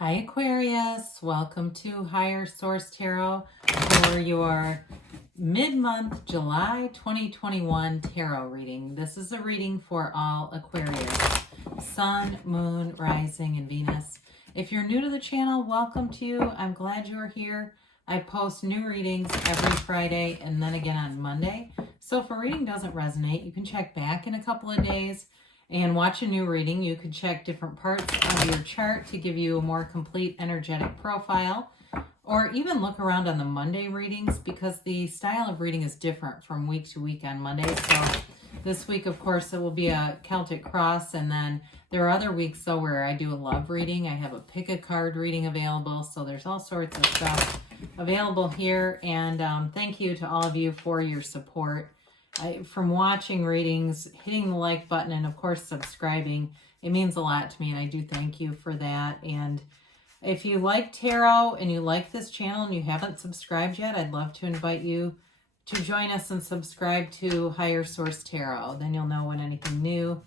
Hi Aquarius, welcome to Higher Source Tarot for your mid-month July 2021 tarot reading. This is a reading for all Aquarius, Sun, Moon, Rising, and Venus. If you're new to the channel, welcome to you. I'm glad you're here. I post new readings every Friday and then again on Monday. So if a reading doesn't resonate, you can check back in a couple of days and watch a new reading. You could check different parts of your chart to give you a more complete energetic profile, or even look around on the Monday readings because the style of reading is different from week to week on Monday. So this week, of course, it will be a Celtic cross, and then there are other weeks though where I do a love reading. I have a pick a card reading available, so there's all sorts of stuff available here. And thank you to all of you for your support. From watching readings, hitting the like button, and of course subscribing. It means a lot to me, and I do thank you for that. And if you like tarot and you like this channel and you haven't subscribed yet, I'd love to invite you to join us and subscribe to Higher Source Tarot. Then you'll know when anything new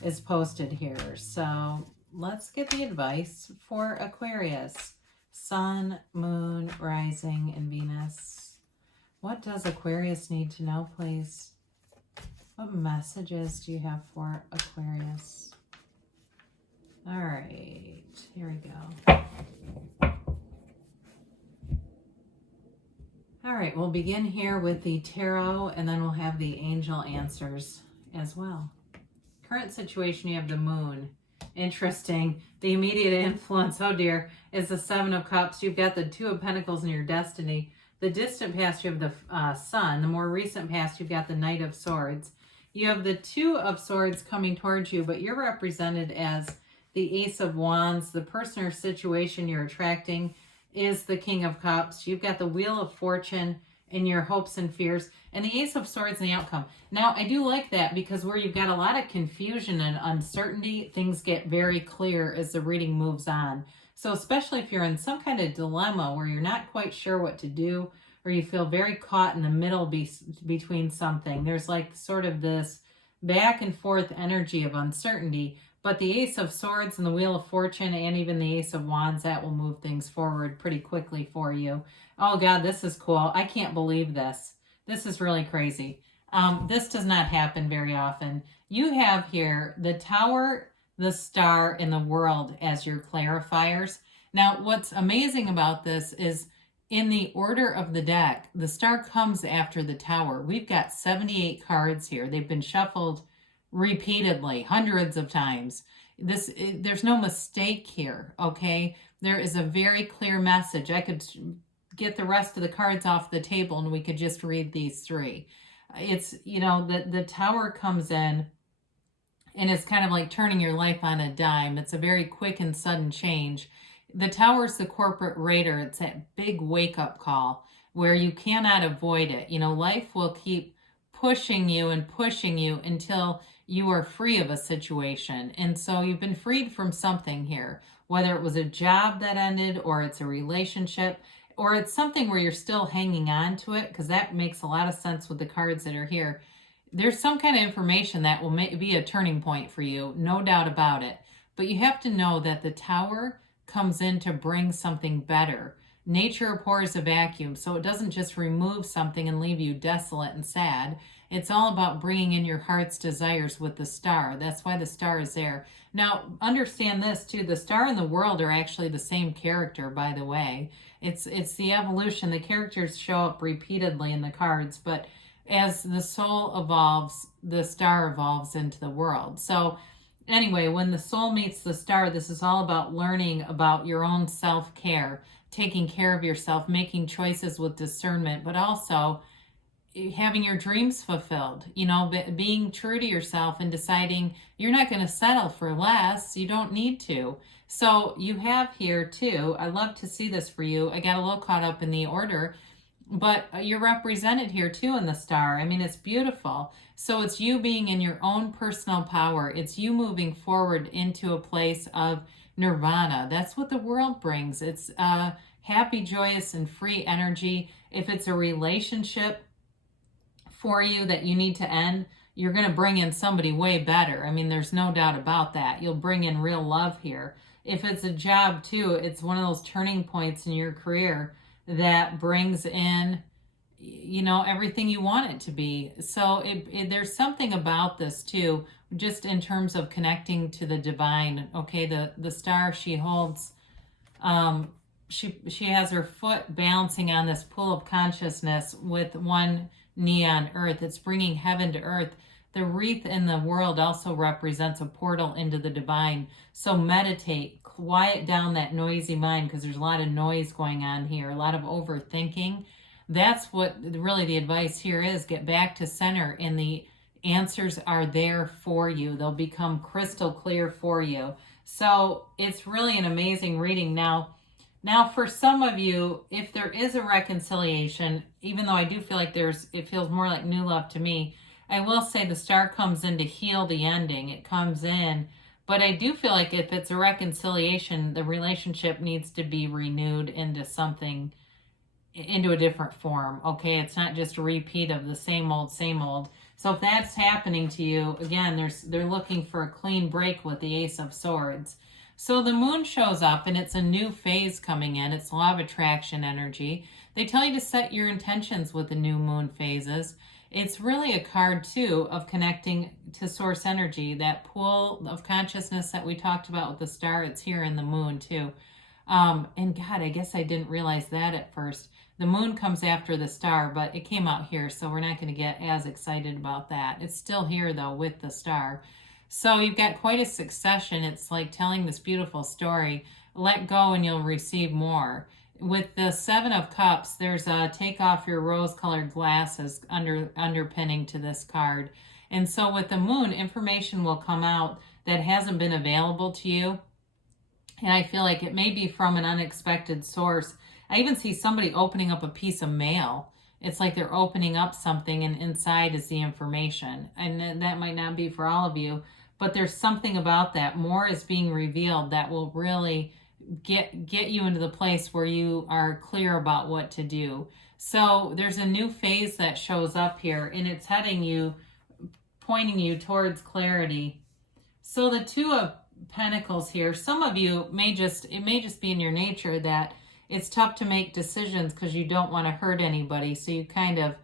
is posted here. So let's get the advice for Aquarius, Sun, Moon, Rising, and Venus. What does Aquarius need to know, please? What messages do you have for Aquarius? All right, here we go. All right, we'll begin here with the tarot, and then we'll have the angel answers as well. Current situation, you have the moon. Interesting. The immediate influence, oh dear, is the Seven of Cups. You've got the Two of Pentacles in your destiny. The distant past, you have the sun. The more recent past, you've got the Knight of Swords. You have the Two of Swords coming towards you, but you're represented as the Ace of Wands. The person or situation you're attracting is the King of Cups. You've got the Wheel of Fortune in your hopes and fears, and the Ace of Swords in the outcome. Now, I do like that because where you've got a lot of confusion and uncertainty, things get very clear as the reading moves on. So especially if you're in some kind of dilemma where you're not quite sure what to do, or you feel very caught in the middle between something, there's like sort of this back and forth energy of uncertainty. But the Ace of Swords and the Wheel of Fortune and even the Ace of Wands, that will move things forward pretty quickly for you. Oh God, this is cool. I can't believe this. This is really crazy. This does not happen very often. You have here the Tower, the Star, and the World as your clarifiers. Now, what's amazing about this is in the order of the deck, the Star comes after the Tower. We've got 78 cards here. They've been shuffled repeatedly, hundreds of times. There's no mistake here, okay? There is a very clear message. I could get the rest of the cards off the table and we could just read these three. It's, you know, the Tower comes in and it's kind of like turning your life on a dime. It's a very quick and sudden change. The Tower is the corporate raider. It's that big wake-up call where you cannot avoid it. You know, life will keep pushing you and pushing you until you are free of a situation. And so you've been freed from something here, whether it was a job that ended, or it's a relationship, or it's something where you're still hanging on to it, because that makes a lot of sense with the cards that are here. There's some kind of information that will be a turning point for you, no doubt about it. But you have to know that the Tower comes in to bring something better. Nature abhors a vacuum, so it doesn't just remove something and leave you desolate and sad. It's all about bringing in your heart's desires with the Star. That's why the Star is there. Now, understand this too. The Star and the World are actually the same character, by the way. It's the evolution. The characters show up repeatedly in the cards, but as the soul evolves, the Star evolves into the world. So anyway, when the soul meets the Star, this is all about learning about your own self-care, taking care of yourself, making choices with discernment, but also having your dreams fulfilled, you know, being true to yourself and deciding you're not going to settle for less. You don't need to. So you have here too, I love to see this for you. I got a little caught up in the order, but you're represented here too in the Star. I mean, it's beautiful. So it's you being in your own personal power. It's you moving forward into a place of nirvana. That's what the World brings. It's happy, joyous, and free energy. If it's a relationship for you that you need to end, you're going to bring in somebody way better. I mean, there's no doubt about that. You'll bring in real love here. if it's a job too, it's one of those turning points in your career that brings in, you know, everything you want it to be. So there's something about this too, just in terms of connecting to the divine. Okay, the star she holds, she has her foot balancing on this pool of consciousness with one knee on earth. It's bringing heaven to earth. The wreath in the world also represents a portal into the divine. So meditate, quiet down that noisy mind, because there's a lot of noise going on here, a lot of overthinking. That's what really the advice here is. Get back to center, and the answers are there for you. They'll become crystal clear for you. So it's really an amazing reading. Now for some of you, if there is a reconciliation, even though I do feel like it feels more like new love to me, I will say the star comes in to heal the ending. It comes in, but I do feel like if it's a reconciliation, the relationship needs to be renewed into something, into a different form. Okay, it's not just a repeat of the same old, same old. So if that's happening to you, again, they're looking for a clean break with the Ace of Swords. So the moon shows up, and it's a new phase coming in. It's law of attraction energy. They tell you to set your intentions with the new moon phases. It's really a card too of connecting to source energy, that pool of consciousness that we talked about with the star. It's here in the moon too. And God, I guess I didn't realize that at first. The moon comes after the star, but it came out here, so we're not going to get as excited about that. It's still here though with the star. So you've got quite a succession. It's like telling this beautiful story. Let go and you'll receive more. With the Seven of Cups, there's a take off your rose-colored glasses underpinning to this card. And so with the moon, information will come out that hasn't been available to you. And I feel like it may be from an unexpected source. I even see somebody opening up a piece of mail. It's like they're opening up something, and inside is the information. And that might not be for all of you, but there's something about that. More is being revealed that will really get you into the place where you are clear about what to do. So there's a new phase that shows up here, and it's pointing you towards clarity. So the Two of Pentacles here, some of you it may just be in your nature that it's tough to make decisions because you don't want to hurt anybody. So you kind of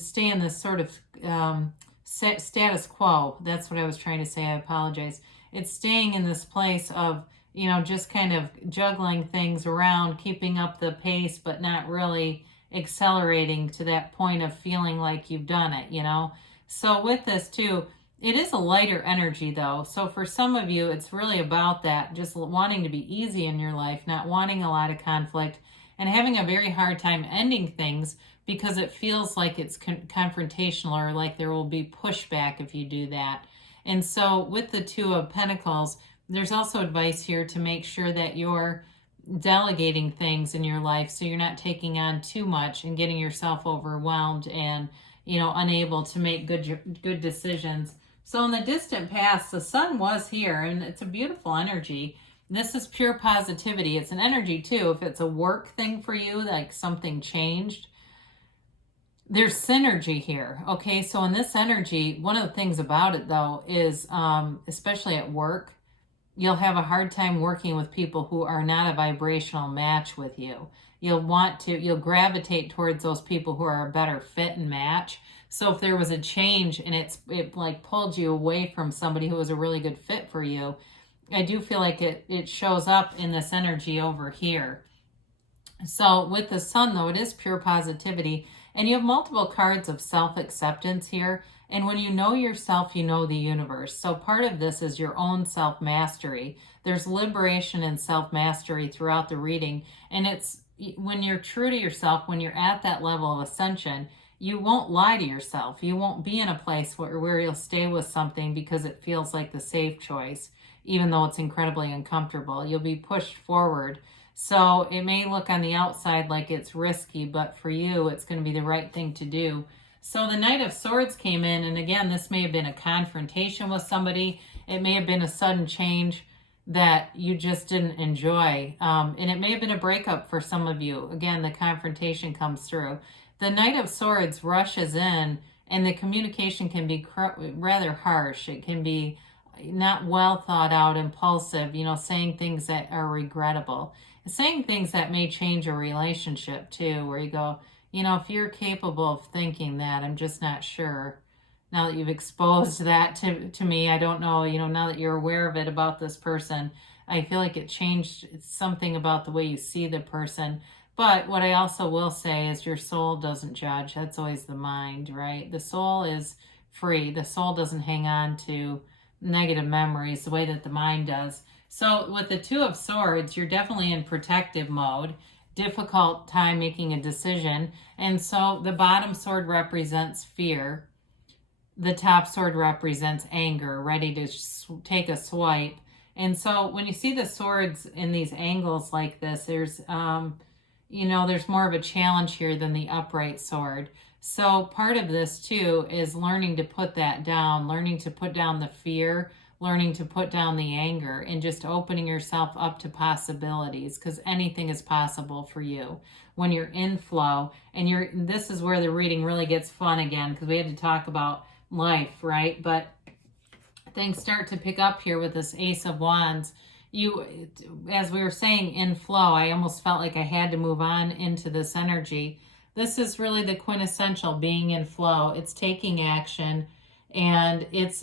stay in this sort of status quo. That's what I was trying to say. I apologize. It's staying in this place of, you know, just kind of juggling things around, keeping up the pace, but not really accelerating to that point of feeling like you've done it, you know. So with this too, it is a lighter energy though. So for some of you, it's really about that, just wanting to be easy in your life, not wanting a lot of conflict, and having a very hard time ending things because it feels like it's confrontational, or like there will be pushback if you do that. And so with the Two of Pentacles, there's also advice here to make sure that you're delegating things in your life so you're not taking on too much and getting yourself overwhelmed and, you know, unable to make good decisions. So in the distant past, the sun was here, and it's a beautiful energy. This is pure positivity. It's an energy too. If it's a work thing for you, like something changed, there's synergy here. Okay, so in this energy, one of the things about it though is, especially at work, you'll have a hard time working with people who are not a vibrational match with you. You'll gravitate towards those people who are a better fit and match. So if there was a change and it like pulled you away from somebody who was a really good fit for you, I do feel like it shows up in this energy over here. So with the sun though, it is pure positivity, and you have multiple cards of self-acceptance here. And when you know yourself, you know the universe. So part of this is your own self-mastery. There's liberation and self-mastery throughout the reading. And it's when you're true to yourself, when you're at that level of ascension, you won't lie to yourself. You won't be in a place where you'll stay with something because it feels like the safe choice, even though it's incredibly uncomfortable. You'll be pushed forward. So it may look on the outside like it's risky, but for you, it's going to be the right thing to do. So the Knight of Swords came in, and again, this may have been a confrontation with somebody. It may have been a sudden change that you just didn't enjoy. And it may have been a breakup for some of you. Again, the confrontation comes through. The Knight of Swords rushes in, and the communication can be rather harsh. It can be not well thought out, impulsive, saying things that are regrettable, saying things that may change a relationship too, where you go, if you're capable of thinking that, I'm just not sure. Now that you've exposed that to me, I don't know, now that you're aware of it about this person, I feel like it changed something about the way you see the person. But what I also will say is your soul doesn't judge. That's always the mind, right? The soul is free. The soul doesn't hang on to negative memories the way that the mind does. So with the Two of Swords, you're definitely in protective mode, difficult time making a decision. And so the bottom sword represents fear. The top sword represents anger, ready to take a swipe. And so when you see the swords in these angles like this, there's there's more of a challenge here than the upright sword. So part of this too is learning to put that down, learning to put down the fear, learning to put down the anger, and just opening yourself up to possibilities, because anything is possible for you when you're in flow. And this is where the reading really gets fun again, because we had to talk about life, right? But things start to pick up here with this Ace of Wands. As we were saying, in flow, I almost felt like I had to move on into this energy. This is really the quintessential being in flow. It's taking action, and it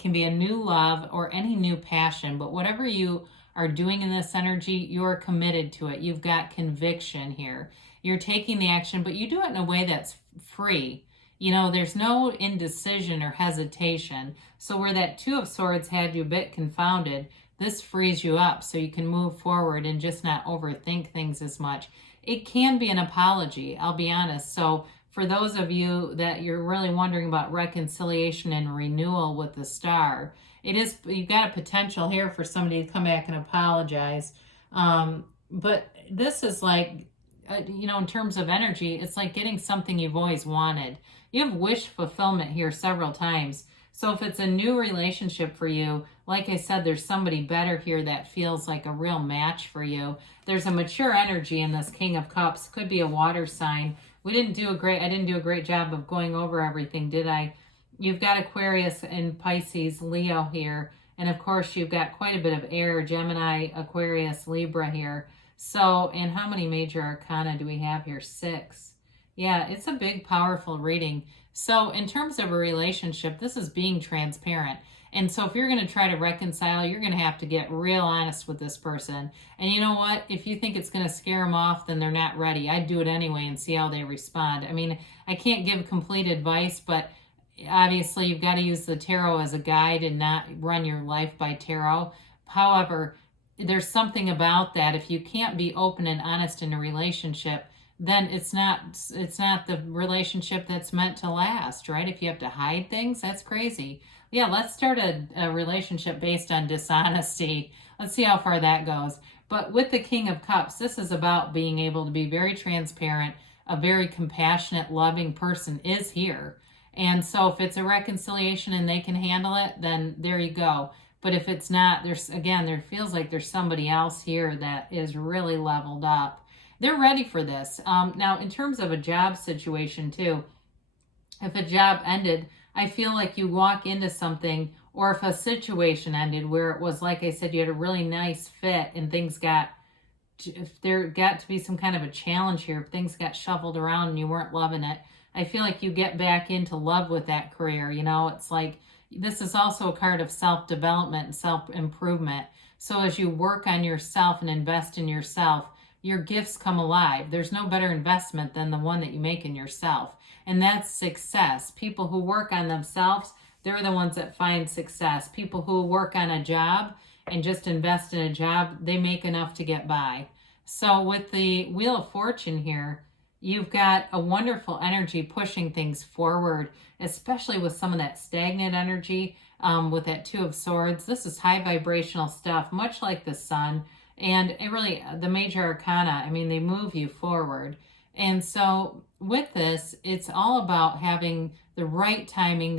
can be a new love or any new passion, but whatever you are doing in this energy, you're committed to it. You've got conviction here. You're taking the action, but you do it in a way that's free. There's no indecision or hesitation. So where that Two of Swords had you a bit confounded, this frees you up so you can move forward and just not overthink things as much. It can be an apology, I'll be honest. So for those of you that you're really wondering about reconciliation and renewal with the Star, you've got a potential here for somebody to come back and apologize. But this is like, in terms of energy, it's like getting something you've always wanted. You have wish fulfillment here several times. So if it's a new relationship for you, like I said, there's somebody better here that feels like a real match for you. There's a mature energy in this King of Cups. Could be a water sign. I didn't do a great job of going over everything, did I? You've got Aquarius and Pisces, Leo here. And of course, you've got quite a bit of air, Gemini, Aquarius, Libra here. So, and how many major arcana do we have here? 6. Yeah, it's a big, powerful reading. So in terms of a relationship, this is being transparent. And so if you're going to try to reconcile, you're going to have to get real honest with this person. And you know what? If you think it's going to scare them off, then they're not ready. I'd do it anyway and see how they respond. I mean, I can't give complete advice, but obviously you've got to use the tarot as a guide and not run your life by tarot. However, there's something about that. If you can't be open and honest in a relationship, then it's not the relationship that's meant to last, right? If you have to hide things, that's crazy. Yeah, let's start a relationship based on dishonesty. Let's see how far that goes. But with the King of Cups, this is about being able to be very transparent. A very compassionate, loving person is here. And so if it's a reconciliation and they can handle it, then there you go. But if it's not, there feels like there's somebody else here that is really leveled up. They're ready for this. Now, in terms of a job situation too, if a job ended, I feel like you walk into something, or if a situation ended where it was, like I said, you had a really nice fit and if there got to be some kind of a challenge here, if things got shuffled around and you weren't loving it, I feel like you get back into love with that career. It's like, this is also a card of self-development and self-improvement. So as you work on yourself and invest in yourself, your gifts come alive. There's no better investment than the one that you make in yourself. And that's success. People who work on themselves, they're the ones that find success. People who work on a job and just invest in a job, they make enough to get by. So with the Wheel of Fortune here, you've got a wonderful energy pushing things forward, especially with some of that stagnant energy with that Two of Swords. This is high vibrational stuff, much like the sun. And it really, the major arcana, they move you forward. And so with this, it's all about having the right timing,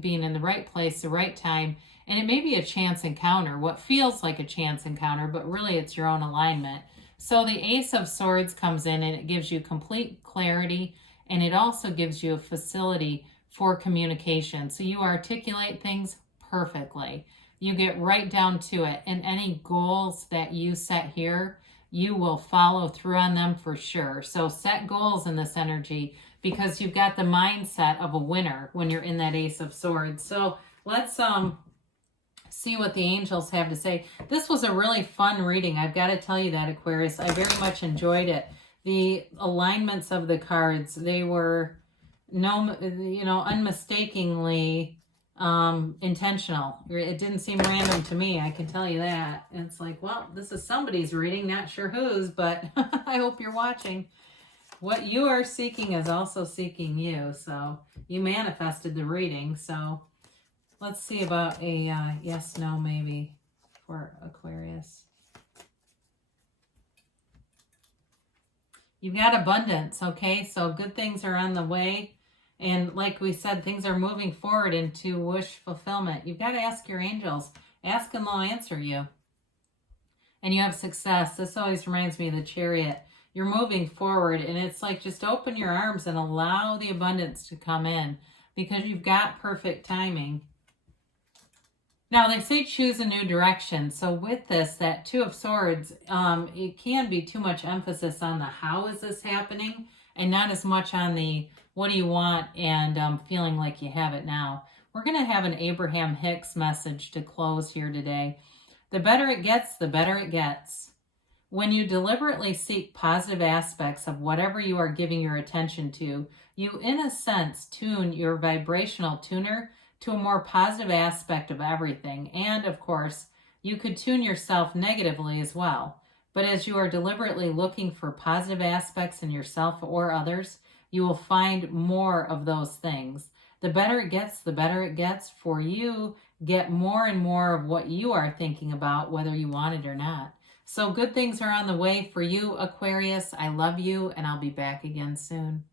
being in the right place, the right time. And it may be a chance encounter, what feels like a chance encounter, but really it's your own alignment. So the Ace of Swords comes in and it gives you complete clarity, and it also gives you a facility for communication. So you articulate things perfectly. You get right down to it. And any goals that you set here, you will follow through on them for sure. So set goals in this energy because you've got the mindset of a winner when you're in that Ace of Swords. So let's see what the angels have to say. This was a really fun reading. I've got to tell you that, Aquarius. I very much enjoyed it. The alignments of the cards, they were unmistakably intentional. It didn't seem random to me, I can tell you that. It's like, well, this is somebody's reading, not sure whose, but I hope you're watching. What you are seeking is also seeking you, so you manifested the reading. So let's see about a yes, no, maybe for Aquarius. You've got abundance, okay? So good things are on the way. And like we said, things are moving forward into wish fulfillment. You've got to ask your angels. Ask and they'll answer you. And you have success. This always reminds me of the Chariot. You're moving forward, and it's like just open your arms and allow the abundance to come in because you've got perfect timing. Now, they say choose a new direction. So with this, that Two of Swords, it can be too much emphasis on the how is this happening and not as much on the what do you want and feeling like you have it now. We're going to have an Abraham Hicks message to close here today. The better it gets, the better it gets. When you deliberately seek positive aspects of whatever you are giving your attention to, you, in a sense, tune your vibrational tuner to a more positive aspect of everything. And, of course, you could tune yourself negatively as well. But as you are deliberately looking for positive aspects in yourself or others, you will find more of those things. The better it gets, the better it gets. For you, get more and more of what you are thinking about, whether you want it or not. So good things are on the way for you, Aquarius. I love you, and I'll be back again soon.